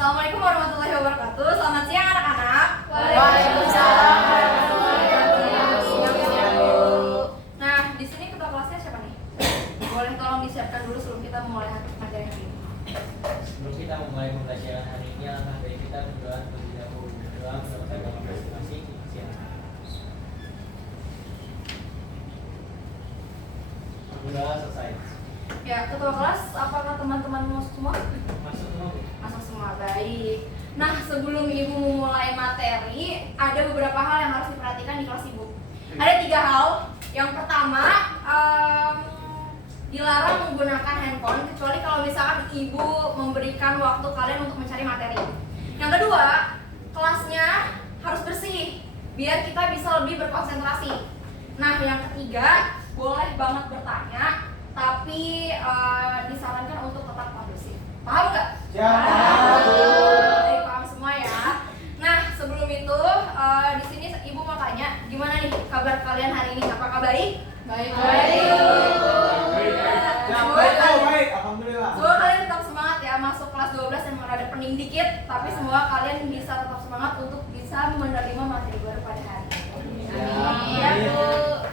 Assalamualaikum warahmatullahi wabarakatuh. Selamat siang anak-anak. Waalaikumsalam warahmatullahi wabarakatuh. Nah, di sini ketua kelasnya siapa nih? Boleh tolong disiapkan dulu sebelum kita memulai materi hari ini. Sebelum kita memulai pembelajaran hari ini, alangkah baik kita berdoa terlebih dahulu. Berdoa menurut agama masing-masing. Silakan. Berdoa selesai. Ya, ketua kelas, apakah teman-teman masuk semua? Masuk semua. Masuk semua, baik. Nah, sebelum ibu memulai materi, ada beberapa hal yang harus diperhatikan di kelas ibu. Ada 3 hal. Yang pertama, dilarang menggunakan handphone kecuali kalau misalkan ibu memberikan waktu kalian untuk mencari materi. Yang kedua, kelasnya harus bersih biar kita bisa lebih berkonsentrasi. Nah, yang ketiga, boleh banget bertanya, tapi disarankan untuk tetap kondusif. Paham nggak? Paham semua ya. Nah, sebelum itu di sini ibu mau tanya, gimana nih kabar kalian hari ini? Apakah baik? Baik. Baik, alhamdulillah. Semoga kalian tetap semangat ya, masuk kelas 12 yang ada pening dikit, tapi semoga kalian bisa tetap semangat untuk bisa menerima materi baru pada hari ini. Ya, Bu.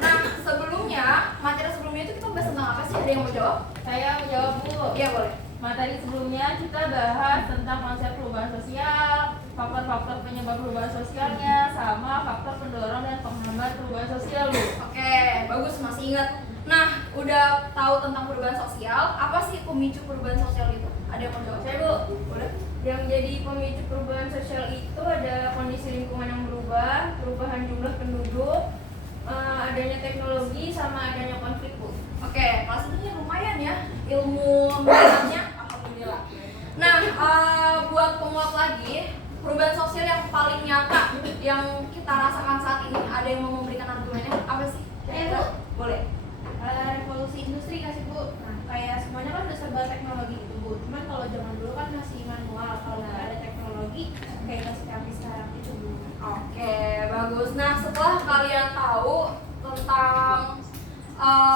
Nah, sebelumnya, materi sebelumnya itu kita bahas tentang apa sih? Ada yang mau jawab? Saya menjawab, Bu. Iya, boleh. Materi sebelumnya kita bahas tentang konsep perubahan sosial, faktor-faktor penyebab perubahan sosialnya, sama faktor pendorong dan penghambat perubahan sosial, Bu. Oke, bagus, masih ingat. Nah, udah tahu tentang perubahan sosial, apa sih pemicu perubahan sosial itu? Ada yang mau jawab? Saya, Bu. Boleh? Yang jadi pemicu perubahan sosial itu ada kondisi lingkungan yang berubah, perubahan jumlah penduduk, adanya teknologi, sama adanya konflik, Bu. Oke, kelas ini lumayan ya ilmu mengenalnya, alhamdulillah. Nah, buat penguat lagi, perubahan sosial yang paling nyata yang kita rasakan saat ini, ada yang mau memberikan argumennya? Apa sih? Saya, Bu. Boleh. Revolusi industri kasih, Bu. Nah, kayak semuanya kan udah serba teknologi gitu, Bu. Cuman kalau zaman dulu kan masih manual, kalau nggak ada teknologi kayak masih kami sekarang itu, Bu. Oke, bagus. Nah, setelah kalian tahu tentang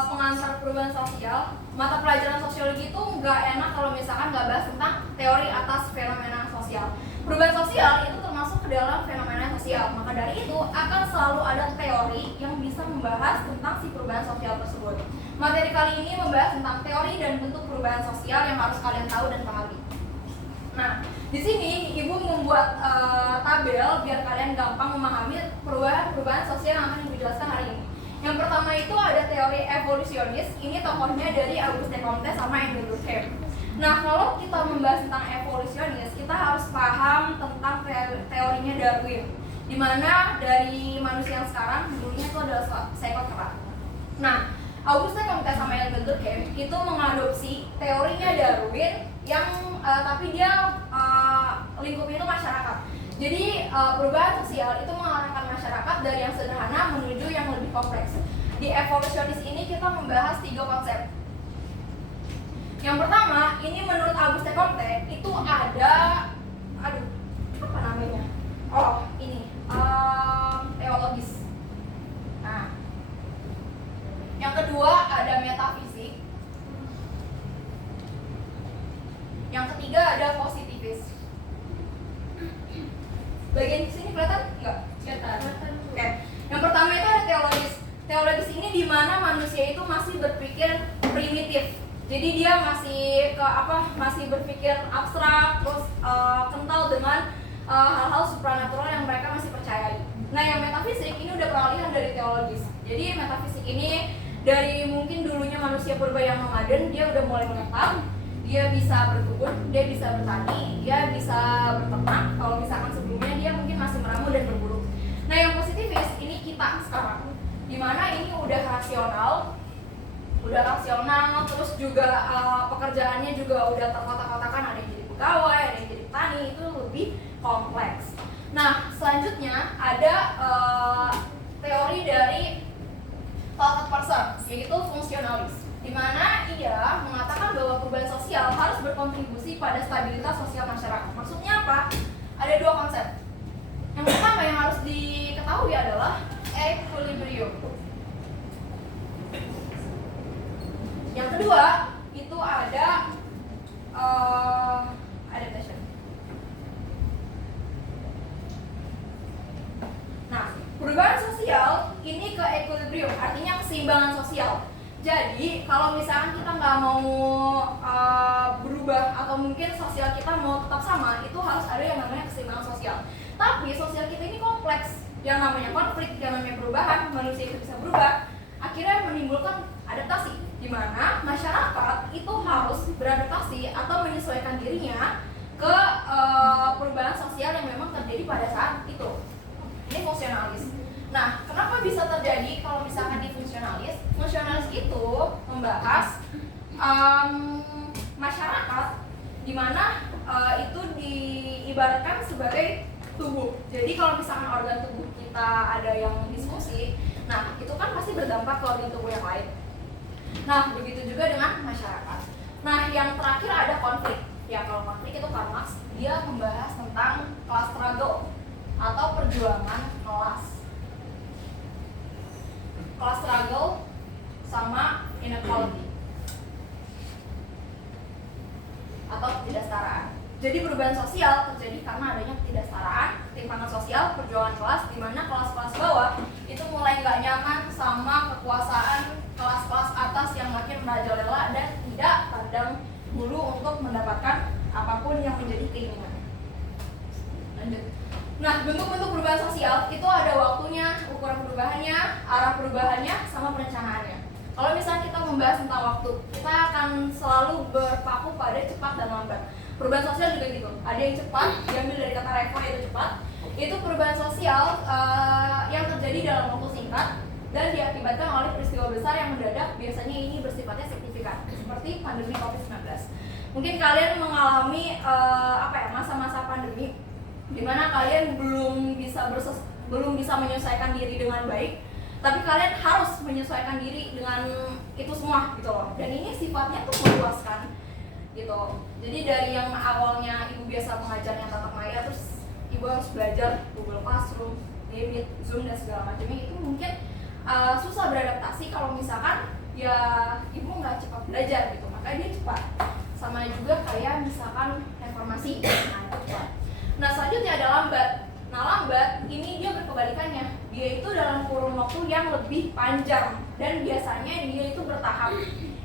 pengantar perubahan sosial, mata pelajaran sosiologi itu nggak enak kalau misalkan nggak bahas tentang teori atas fenomena sosial. Perubahan sosial itu termasuk ke dalam fenomena sosial, maka dari itu akan selalu ada teori yang bisa membahas tentang si perubahan sosial tersebut. Materi kali ini membahas tentang teori dan bentuk perubahan sosial yang harus kalian tahu dan pahami. Nah, di sini ibu membuat tabel biar kalian gampang memahami perubahan sosial yang akan ibu jelaskan hari ini. Yang pertama itu ada teori evolusionis, ini tokohnya dari Auguste Comte sama Emile Durkheim. Nah, kalau kita membahas tentang evolusionis, kita harus paham tentang teorinya Darwin, di mana dari manusia yang sekarang dulunya itu adalah seekor kera. Nah, Auguste Comte sama Emile Durkheim itu mengadopsi teorinya Darwin yang tapi dia lingkupnya itu masyarakat. Jadi perubahan sosial itu mengarahkan masyarakat dari yang sederhana menuju yang lebih kompleks. Di evolusionis ini kita membahas 3 konsep. Yang pertama, ini menurut Auguste Comte itu ada, apa namanya? Oh, ini teologis. Nah, yang kedua ada metafisik. Yang ketiga ada positivis. Bagian sini kelihatan? Enggak? Kelihatan. Oke. Yang pertama itu ada teologis. Teologis ini di mana manusia itu masih berpikir primitif. Jadi dia masih masih berpikir abstrak, terus kental dengan hal-hal supranatural yang mereka masih percayai. Nah, yang metafisik ini udah peralihan dari teologis. Jadi metafisik ini dari mungkin dulunya manusia purba yang nomaden, dia udah mulai menetap. Dia bisa berkebun, dia bisa bertani, dia bisa berternak. Kalau misalkan sebelumnya dia mungkin masih meramu dan berburu. Nah, yang positivis ini kita sekarang, dimana ini udah rasional, terus juga pekerjaannya juga udah terkotak-kotakan, ada yang jadi pegawai, ada yang jadi petani, itu lebih kompleks. Nah, selanjutnya ada teori dari thought person, yaitu fungsionalis, di mana ia mengatakan bahwa perubahan sosial harus berkontribusi pada stabilitas sosial masyarakat. Maksudnya apa? Ada 2 konsep. Yang pertama yang harus diketahui adalah equilibrium. Yang kedua itu ada adaptation. keseimbangan sosial. Jadi kalau misalkan kita nggak mau berubah atau mungkin sosial kita mau tetap sama, itu harus ada yang namanya keseimbangan sosial. Tapi sosial kita ini kompleks, yang namanya konflik, yang namanya perubahan, manusia itu bisa berubah, akhirnya menimbulkan adaptasi, di mana masyarakat itu harus beradaptasi atau menyesuaikan dirinya ke perubahan sosial yang memang terjadi pada saat itu. Ini fungsionalis. Nah, kenapa bisa terjadi kalau misalkan di fungsionalis? Fungsionalis itu membahas masyarakat di mana itu diibaratkan sebagai tubuh. Jadi kalau misalkan organ tubuh kita ada yang disfungsi, nah itu kan pasti berdampak ke organ tubuh yang lain. Nah, begitu juga dengan masyarakat. Nah, yang terakhir ada konflik. Ya, kalau konflik itu Karl Marx, dia membahas tentang class struggle atau perjuangan kelas. Class struggle sama inequality atau ketidaksetaraan. Jadi perubahan sosial terjadi karena adanya ketidaksetaraan, ketimpangan sosial, perjuangan kelas, di mana kelas-kelas bawah itu mulai nggak nyaman sama kekuasaan kelas-kelas atas yang makin merajalela dan tidak pandang bulu untuk mendapatkan apapun yang menjadi keinginan. Lanjut. Nah, bentuk-bentuk perubahan sosial itu ada waktunya, ukuran perubahannya, arah perubahannya, sama perencanaannya. Kalau misalnya kita membahas tentang waktu, kita akan selalu berpaku pada cepat dan lambat. Perubahan sosial juga gitu, ada yang cepat, diambil dari kata revo yaitu cepat. Itu perubahan sosial yang terjadi dalam waktu singkat dan diakibatkan oleh peristiwa besar yang mendadak, biasanya ini bersifatnya signifikan, seperti pandemi COVID-19. Mungkin kalian mengalami masa-masa pandemi di mana kalian belum bisa menyelesaikan diri dengan baik, tapi kalian harus menyesuaikan diri dengan itu semua gitu loh. Dan ini sifatnya tuh meluaskan gitu. Jadi dari yang awalnya ibu biasa mengajarnya tatap maya, terus ibu harus belajar Google Classroom, Meet, Zoom dan segala macamnya, itu mungkin susah beradaptasi kalau misalkan ya ibu nggak cepat belajar gitu, makanya dia cepat. Sama juga kayak misalkan reformasi, nah cepat. Nah, selanjutnya ada lambat. Nah, lambat ini dia berkebalikannya. Dia itu dalam kurun waktu yang lebih panjang dan biasanya dia itu bertahap.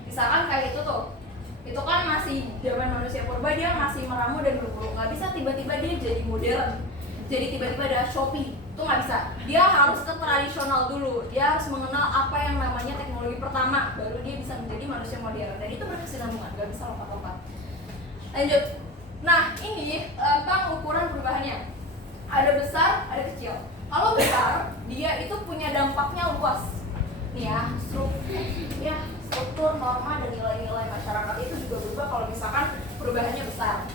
Misalkan kayak itu tuh. Itu kan masih zaman manusia purba, dia masih meramu dan berburu. Nggak bisa tiba-tiba dia jadi modern. Jadi tiba-tiba ada Shopee. Itu nggak bisa. Dia harus ke tradisional dulu. Dia harus mengenal apa yang namanya teknologi pertama, baru dia bisa menjadi manusia modern. Dan itu berkesinambungan, nggak bisa lompat-lompat. Lanjut. Nah, ini tentang ukuran perubahannya. Ada besar, ada kecil. Kalau besar, dia itu punya dampaknya luas. Nih ya, struktur, norma, dan nilai-nilai masyarakat itu juga berubah kalau misalkan perubahannya besar.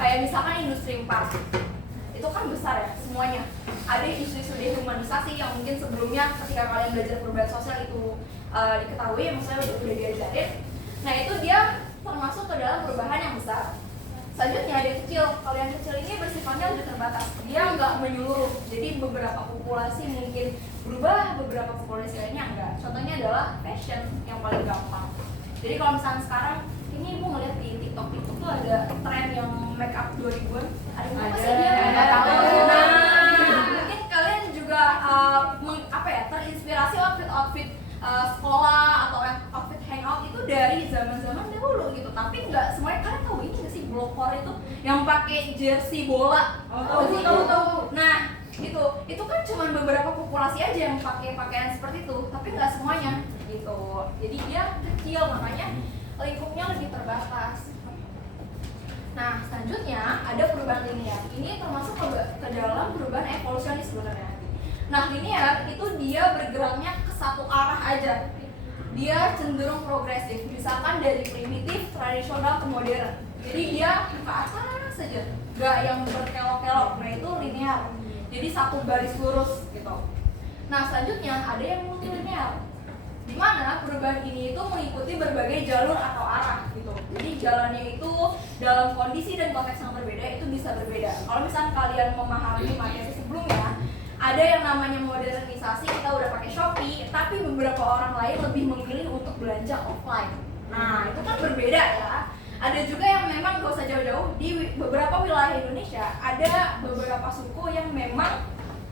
Kayak misalkan industri 4. Itu kan besar ya, semuanya. Ada isu-isu dehumanisasi yang mungkin sebelumnya ketika kalian belajar perubahan sosial itu diketahui, maksudnya udah diajarin. Nah, itu dia termasuk ke dalam perubahan yang besar. Selanjutnya ada yang kecil. Kalau yang kecil ini bersifatnya lebih terbatas. Dia nggak menyeluruh. Jadi beberapa populasi mungkin berubah, beberapa populasi lainnya enggak. Contohnya adalah fashion yang paling gampang. Jadi kalau misalnya sekarang, ini ibu ngeliat di TikTok tuh ada tren yang make up 2000-an. Ada yang apa sih dia? Nggak tahu. Nah, mungkin kalian juga terinspirasi outfit sekolah atau outfit hangout itu dari zaman-zaman dahulu gitu. Tapi nggak semuanya. Kalian tahu ini nggak sih blokor itu yang pakai jersey bola? Tahu. Nah, itu kan cuma beberapa populasi aja yang pakai pakaian seperti itu, tapi nggak semuanya gitu. Jadi dia kecil, makanya lingkupnya lebih terbatas. Nah, selanjutnya ada perubahan linear. Ini termasuk ke dalam perubahan evolusionis sebenarnya. Nah, linear itu dia bergeraknya ke satu arah aja. Dia cenderung progresif, misalkan dari primitif, tradisional ke modern. Jadi dia ke atas saja, nggak yang berkelok-kelok. Nah, itu linear. Jadi satu garis lurus gitu. Nah, selanjutnya ada yang multilinear, di mana perubahan ini itu mengikuti berbagai jalur atau arah gitu. Jadi jalannya itu dalam kondisi dan konteks yang berbeda itu bisa berbeda. Kalau misalnya kalian memahami materi sebelumnya, ada yang namanya modernisasi, kita udah pakai Shopee, tapi beberapa orang lain lebih memilih untuk belanja offline. Nah, itu kan berbeda ya. Ada juga yang memang gak usah jauh-jauh, di beberapa wilayah Indonesia ada beberapa suku yang memang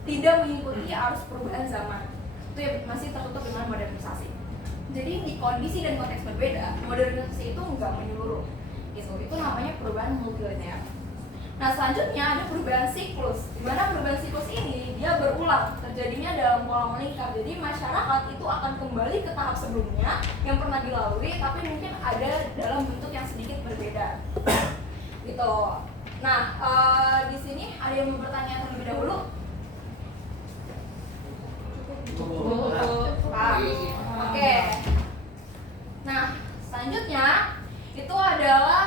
tidak mengikuti arus perubahan zaman. itu ya masih tertutup dengan modernisasi. Jadi di kondisi dan konteks berbeda, modernisasi itu nggak menyeluruh gitu. Itu namanya perubahan multilinear. Nah selanjutnya ada perubahan siklus, di mana perubahan siklus ini dia berulang, terjadinya dalam pola melingkar. Jadi masyarakat itu akan kembali ke tahap sebelumnya yang pernah dilalui, tapi mungkin ada dalam bentuk yang sedikit berbeda, gitu. Nah di sini ada yang mau bertanya terlebih dahulu? Oke. Nah selanjutnya itu adalah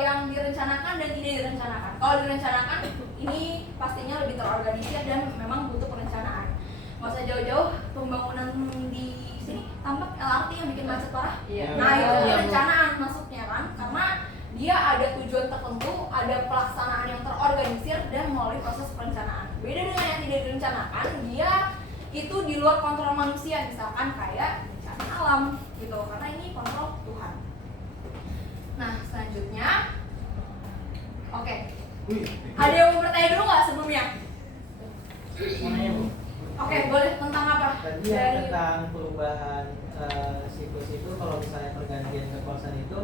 yang direncanakan dan tidak direncanakan. Kalau direncanakan ini pastinya lebih terorganisir dan memang butuh perencanaan. Nggak usah jauh-jauh, pembangunan di sini tampak LRT yang bikin macet parah. Nah itu perencanaan masuknya kan, karena dia ada tujuan tertentu, ada pelaksanaan yang terorganisir dan melalui proses perencanaan. Beda dengan yang tidak direncanakan, dia itu di luar kontrol manusia, misalkan kayak bencana alam gitu, karena ini kontrol Tuhan. Nah selanjutnya, oke. Ada yang mau bertanya dulu nggak sebelumnya? Oke, boleh. Tentang apa? Tadi yang tentang perubahan siklus itu, kalau misalnya pergantian kekuasaan itu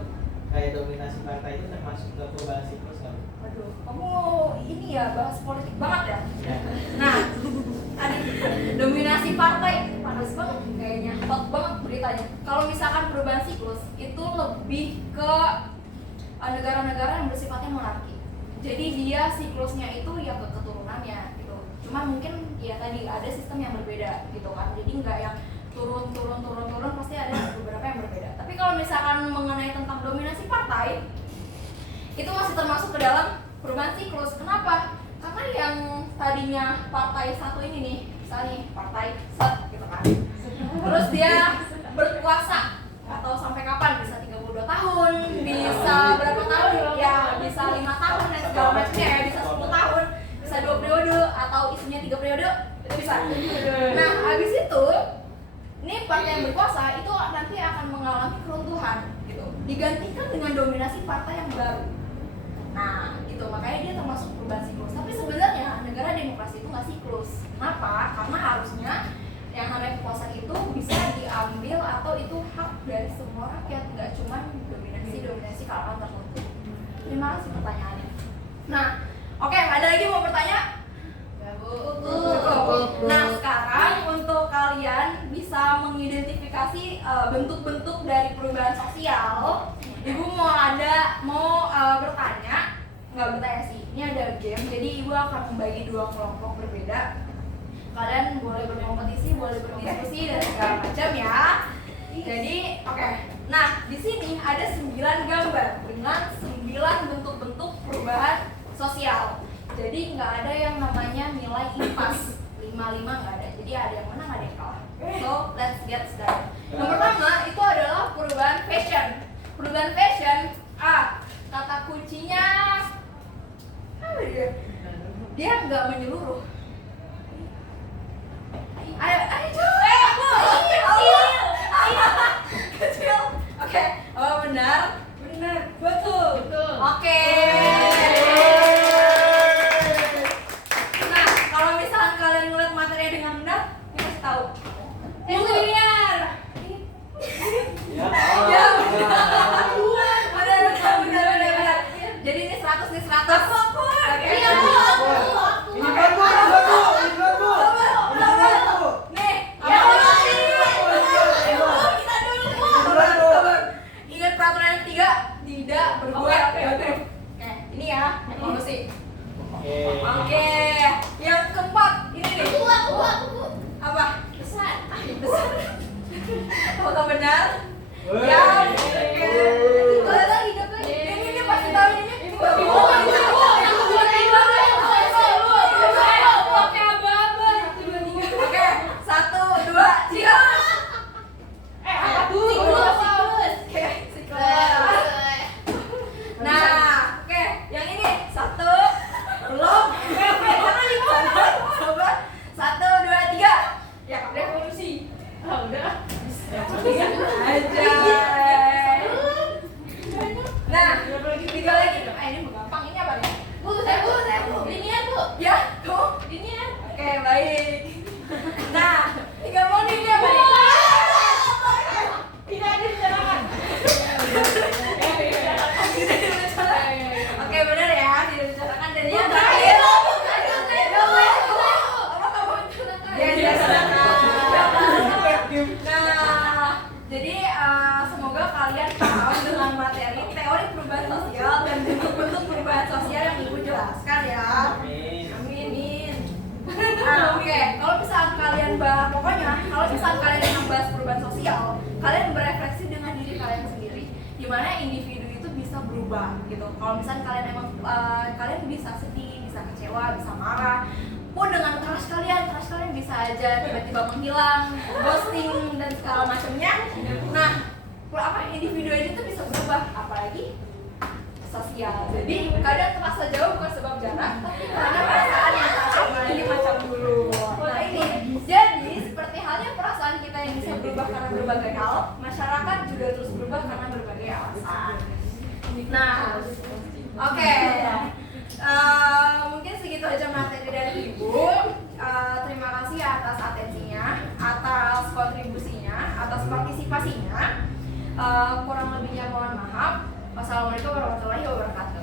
kayak dominasi partai itu termasuk ke perubahan siklus kan? Waduh, kamu ini ya bahas politik banget ya? Ya. Nah, tadi dominasi partai panas banget kayaknya, hot banget beritanya. Kalau misalkan perubahan siklus itu lebih ke negara-negara yang bersifatnya monarki. Jadi dia siklusnya itu ya ke keturunannya gitu. Cuma mungkin ya tadi ada sistem yang berbeda gitu kan. Jadi nggak yang turun pasti ada beberapa yang berbeda. Tapi kalau misalkan mengenai tentang dominasi partai itu masih termasuk ke dalam perubahan siklus. Kenapa? Karena yang tadinya partai satu ini nih, misalnya nih partai set gitu kan. Terus dia berkuasa atau sampai kapan? Bisa 32 tahun, bisa berapa tahun? Ya bisa 5 tahun dan segala macamnya ya, bisa 10 tahun, bisa 2 periode atau isinya 3 periode, itu bisa. Nah, habis itu ini partai yang berkuasa itu nanti akan mengalami keruntuhan gitu, digantikan dengan dominasi partai yang baru. Nah, gitu, makanya dia termasuk perubahan siklus. Tapi sebenarnya negara demokrasi itu nggak siklus. Kenapa? Karena harusnya yang namanya kekuasaan itu bisa diambil atau itu hak dari semua rakyat, nggak cuma dominasi kalangan tertentu. Terima kasih pertanyaannya. Nah, oke, ada lagi mau bertanya? Cukup. Nah, sekarang untuk kalian bisa mengidentifikasi bentuk-bentuk dari perubahan sosial. Ibu mau bertanya, nggak bertanya sih. Ini ada game, jadi ibu akan membagi 2 kelompok berbeda. Kalian boleh berkompetisi, boleh berdiskusi dan segala macam ya. Jadi, oke. Nah, di sini ada 9 gambar dengan 9 bentuk-bentuk perubahan sosial. Jadi nggak ada yang namanya nilai impas 5-5 nggak ada. Jadi ada yang menang, ada yang kalah. So let's get started. Yang pertama itu adalah perubahan fashion. Perubahan fashion, kata kuncinya apa dia? Dia nggak menyeluruh. Kecil. Oke, oh benar. Betul. Oke. Nah, kalau misalkan kalian ngeliat materinya dengan benar, ini kasih tahu. Linear. Ya, benar. Jadi ini 100 nih 100. Oke. Ini kan Bu. Nih, ingat peraturan yang 3, tidak berbuat. Oke, ini ya, evolusi. Oke, yang keempat ini nih. Apa? Besar. Apakah benar? Ya, oke. Boleh lagi, ini pasti tahu ini. Oke, 1, 2, 3. Nah, oke, yang ini 1 belum. Coba 1, 2, 3. Ya, revolusi. Udah. Aja. Nah, 3 lagi. Ini gampang. Ini apa nih? Linier, Bu. Ya, tuh. Linier. Oke, baik. Nah, 3 mau berubah gitu. Kalau misalnya kalian emang kalian bisa sedih, bisa kecewa, bisa marah, pun dengan crush kalian bisa aja tiba-tiba menghilang, ghosting dan segala macamnya. Nah, individu itu tuh bisa berubah, apalagi sosial. Jadi kadang terasa jauh bukan sebab jarak, tapi karena perasaan yang ini macam dulu. Nah ini, jadi seperti halnya perasaan kita yang bisa berubah karena berbagai hal, masyarakat juga terus berubah karena berbagai alasan. Nah, oke. Mungkin segitu aja materi dari Ibu. Terima kasih atas atensinya, atas kontribusinya, atas partisipasinya. Kurang lebihnya mohon maaf. Wassalamualaikum warahmatullahi wabarakatuh.